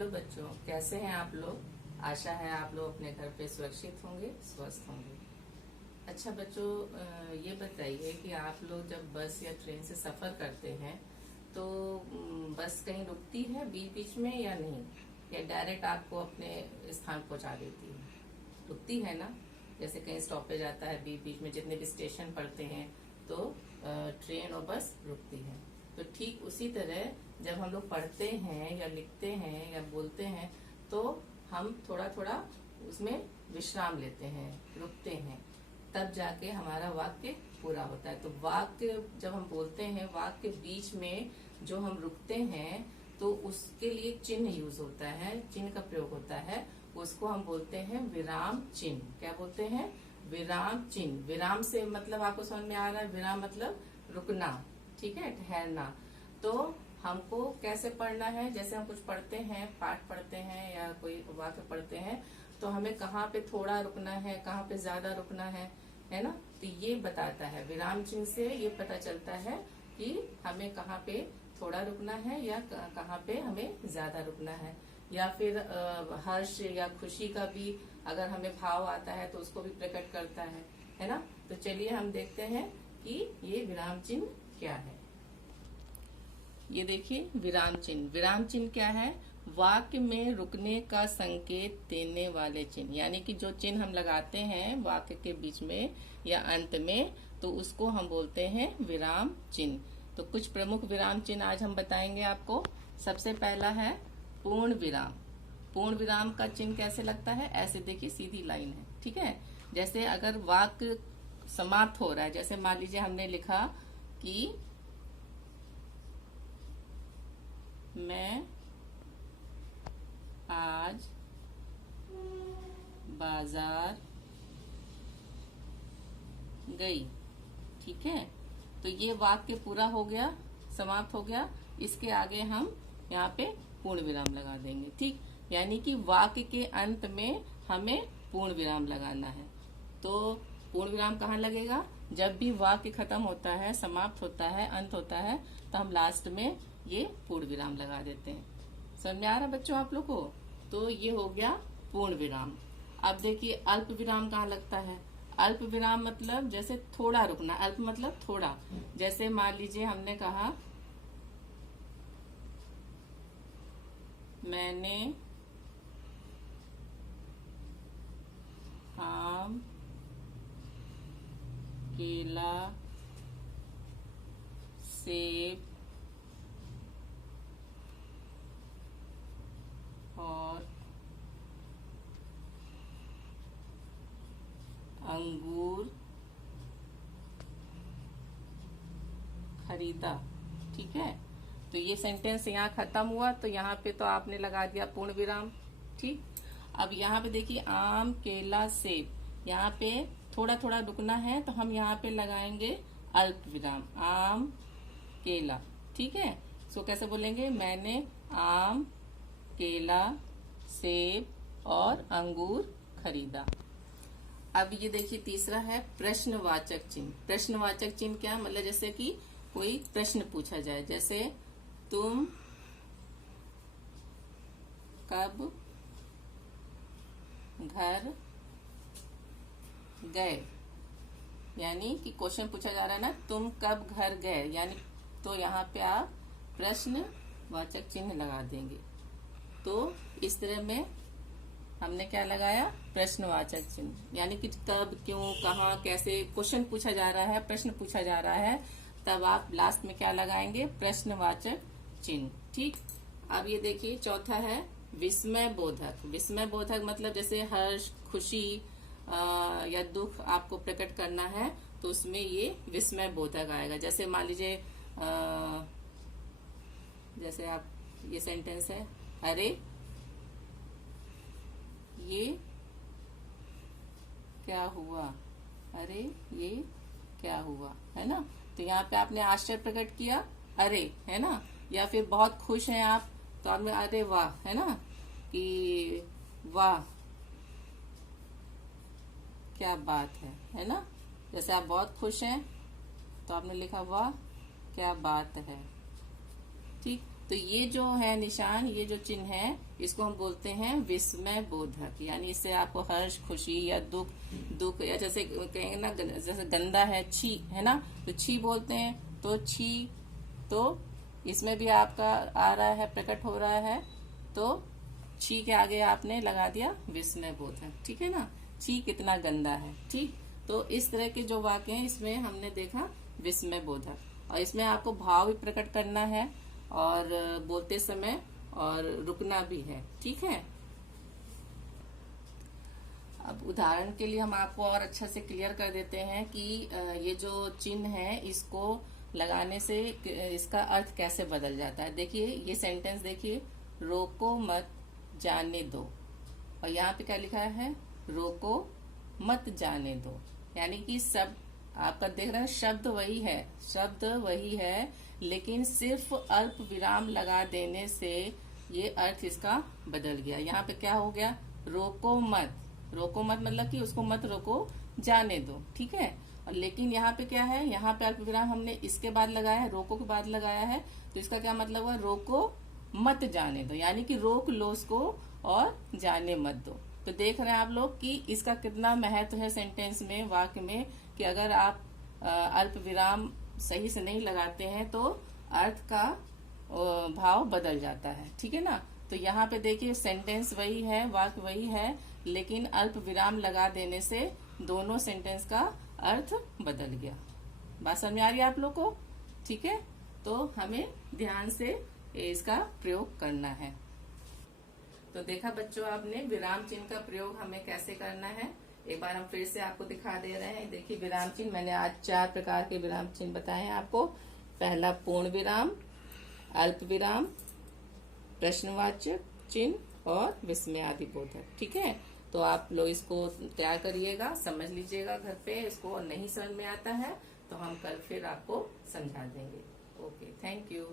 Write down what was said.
Hello बच्चों, कैसे हैं आप लोग। आशा है आप लोग अपने घर पे सुरक्षित होंगे, स्वस्थ होंगे। अच्छा बच्चों, ये बताइए कि आप लोग जब बस या ट्रेन से सफर करते हैं तो बस कहीं रुकती है बीच बीच में या नहीं, या डायरेक्ट आपको अपने स्थान पहुंचा देती है। रुकती है ना, जैसे कहीं स्टॉपेज आता है बीच बीच में, जितने भी स्टेशन पड़ते हैं तो ट्रेन और बस रुकती है। तो ठीक उसी तरह जब हम लोग पढ़ते हैं या लिखते हैं या बोलते हैं तो हम थोड़ा थोड़ा उसमें विश्राम लेते हैं, रुकते हैं, तब जाके हमारा वाक्य पूरा होता है। तो वाक्य जब हम बोलते हैं, वाक्य के बीच में जो हम रुकते हैं तो उसके लिए चिन्ह यूज होता है, चिन्ह का प्रयोग होता है। उसको हम बोलते हैं विराम चिन्ह। क्या बोलते हैं? विराम चिन्ह। विराम से मतलब आपको समझ में आ रहा है, विराम मतलब रुकना, ठीक है, ठहरना। तो हमको कैसे पढ़ना है, जैसे हम कुछ पढ़ते हैं, पाठ पढ़ते हैं या कोई वाक्य पढ़ते हैं, तो हमें कहाँ पे थोड़ा रुकना है, कहाँ पे ज्यादा रुकना है ना। तो ये बताता है, विराम चिन्ह से ये पता चलता है कि हमें कहाँ पे थोड़ा रुकना है या कहाँ पे हमें ज्यादा रुकना है। या फिर हर्ष या खुशी का भी अगर हमें भाव आता है तो उसको भी प्रकट करता है ना। तो चलिए हम देखते हैं कि ये विराम चिन्ह क्या है। ये देखिए विराम चिन्ह। विराम चिन्ह क्या है? वाक्य में रुकने का संकेत देने वाले चिन्ह, यानी कि जो चिन्ह हम लगाते हैं वाक्य के बीच में या अंत में, तो उसको हम बोलते हैं विराम चिन्ह। तो कुछ प्रमुख विराम चिन्ह आज हम बताएंगे आपको। सबसे पहला है पूर्ण विराम। पूर्ण विराम का चिन्ह कैसे लगता है? ऐसे देखिए, सीधी लाइन है, ठीक है। जैसे अगर वाक्य समाप्त हो रहा है, जैसे मान लीजिए हमने लिखा कि मैं आज बाजार गई, ठीक है। तो ये वाक्य पूरा हो गया, समाप्त हो गया। इसके आगे हम यहाँ पे पूर्ण विराम लगा देंगे, ठीक। यानी कि वाक्य के अंत में हमें पूर्ण विराम लगाना है। तो पूर्ण विराम कहाँ लगेगा? जब भी वाक्य खत्म होता है, समाप्त होता है, अंत होता है, तो हम लास्ट में ये पूर्ण विराम लगा देते हैं। समझ में आ रहा बच्चों आप लोग को? तो ये हो गया पूर्ण विराम। अब देखिए अल्प विराम कहाँ लगता है? अल्प विराम मतलब जैसे थोड़ा रुकना। अल्प मतलब थोड़ा। जैसे मान लीजिए हमने कहा मैंने आम, केला, सेब और अंगूर खरीदा, ठीक है। तो ये सेंटेंस यहाँ खत्म हुआ, तो यहाँ पे तो आपने लगा दिया पूर्ण विराम, ठीक। अब यहाँ पे देखिए आम, केला, सेब, यहाँ पे थोड़ा थोड़ा रुकना है, तो हम यहाँ पे लगाएंगे अल्प विराम, आम, केला, ठीक है। सो कैसे बोलेंगे? मैंने आम, केला, सेब और अंगूर खरीदा। अब ये देखिए तीसरा है प्रश्नवाचक चिन्ह। प्रश्नवाचक चिन्ह क्या मतलब? जैसे कि कोई प्रश्न पूछा जाए, जैसे तुम कब घर गए, यानी कि क्वेश्चन पूछा जा रहा है ना, तुम कब घर गए, यानी तो यहाँ पे आप प्रश्नवाचक चिन्ह लगा देंगे। तो इस तरह में हमने क्या लगाया? प्रश्नवाचक चिन्ह, यानी कि कब, क्यों, कहाँ, कैसे क्वेश्चन पूछा जा रहा है, प्रश्न पूछा जा रहा है, तब आप लास्ट में क्या लगाएंगे? प्रश्नवाचक चिन्ह, ठीक। अब ये देखिए चौथा है विस्मय बोधक। विस्मय बोधक मतलब जैसे हर्ष, खुशी या दुख आपको प्रकट करना है, तो उसमें ये विस्मय बोधक आएगा। जैसे मान लीजिए जैसे आप ये सेंटेंस है, अरे ये क्या हुआ, अरे ये क्या हुआ, है ना। तो यहाँ पे आपने आश्चर्य प्रकट किया, अरे, है ना। या फिर बहुत खुश हैं आप, तो आपने अरे वाह, है ना, कि वाह क्या बात है ना। जैसे आप बहुत खुश हैं तो आपने लिखा वाह क्या बात है, ठीक। तो ये जो है निशान, ये जो चिन्ह है, इसको हम बोलते हैं विस्मय बोधक। यानी इससे आपको हर्ष, खुशी या दुख या जैसे कहेंगे ना, जैसे गंदा है छी, है ना, तो छी बोलते हैं, तो छी, तो इसमें भी आपका आ रहा है, प्रकट हो रहा है, तो छी के आगे आपने लगा दिया विस्मय बोधक, ठीक है ना, छी कितना गंदा है, ठीक। तो इस तरह के जो वाक्य हैं इसमें हमने देखा विस्मय बोधक, और इसमें आपको भाव भी प्रकट करना है और बोलते समय और रुकना भी है, ठीक है। अब उदाहरण के लिए हम आपको और अच्छा से क्लियर कर देते हैं कि ये जो चिन्ह है इसको लगाने से इसका अर्थ कैसे बदल जाता है। देखिए ये सेंटेंस देखिए, रोको मत जाने दो, और यहाँ पे क्या लिखा है, रोको मत जाने दो। यानी कि सब आपका देख रहे हैं, शब्द वही है, लेकिन सिर्फ अल्प विराम लगा देने से ये अर्थ इसका बदल गया। यहाँ पे क्या हो गया, रोको मत मतलब कि उसको मत रोको, जाने दो, ठीक है। और लेकिन यहाँ पे क्या है, यहाँ पे अल्प विराम हमने इसके बाद लगाया है, रोको के बाद लगाया है, तो इसका क्या मतलब हुआ, रोको मत जाने दो, यानी कि रोक लो उसको और जाने मत दो। तो देख रहे हैं आप लोग कि इसका कितना महत्व है सेंटेंस में, वाक्य में, कि अगर आप अल्प विराम सही से नहीं लगाते हैं तो अर्थ का भाव बदल जाता है, ठीक है ना। तो यहाँ पे देखिए सेंटेंस वही है, वाक्य वही है, लेकिन अल्प विराम लगा देने से दोनों सेंटेंस का अर्थ बदल गया। बात समझ में आ रही है आप लोग को, ठीक है। तो हमें ध्यान से इसका प्रयोग करना है। तो देखा बच्चों आपने विराम चिन्ह का प्रयोग हमें कैसे करना है, एक बार हम फिर से आपको दिखा दे रहे हैं। देखिए विराम चिन्ह, मैंने आज 4 प्रकार के विराम चिन्ह बताए हैं आपको। पहला पूर्ण विराम, अल्प विराम, प्रश्नवाचक चिन्ह और विस्मयादि बोधक, ठीक है। तो आप लोग इसको तैयार करिएगा, समझ लीजिएगा घर पे। इसको नहीं समझ में आता है तो हम कल फिर आपको समझा देंगे। Okay, thank you.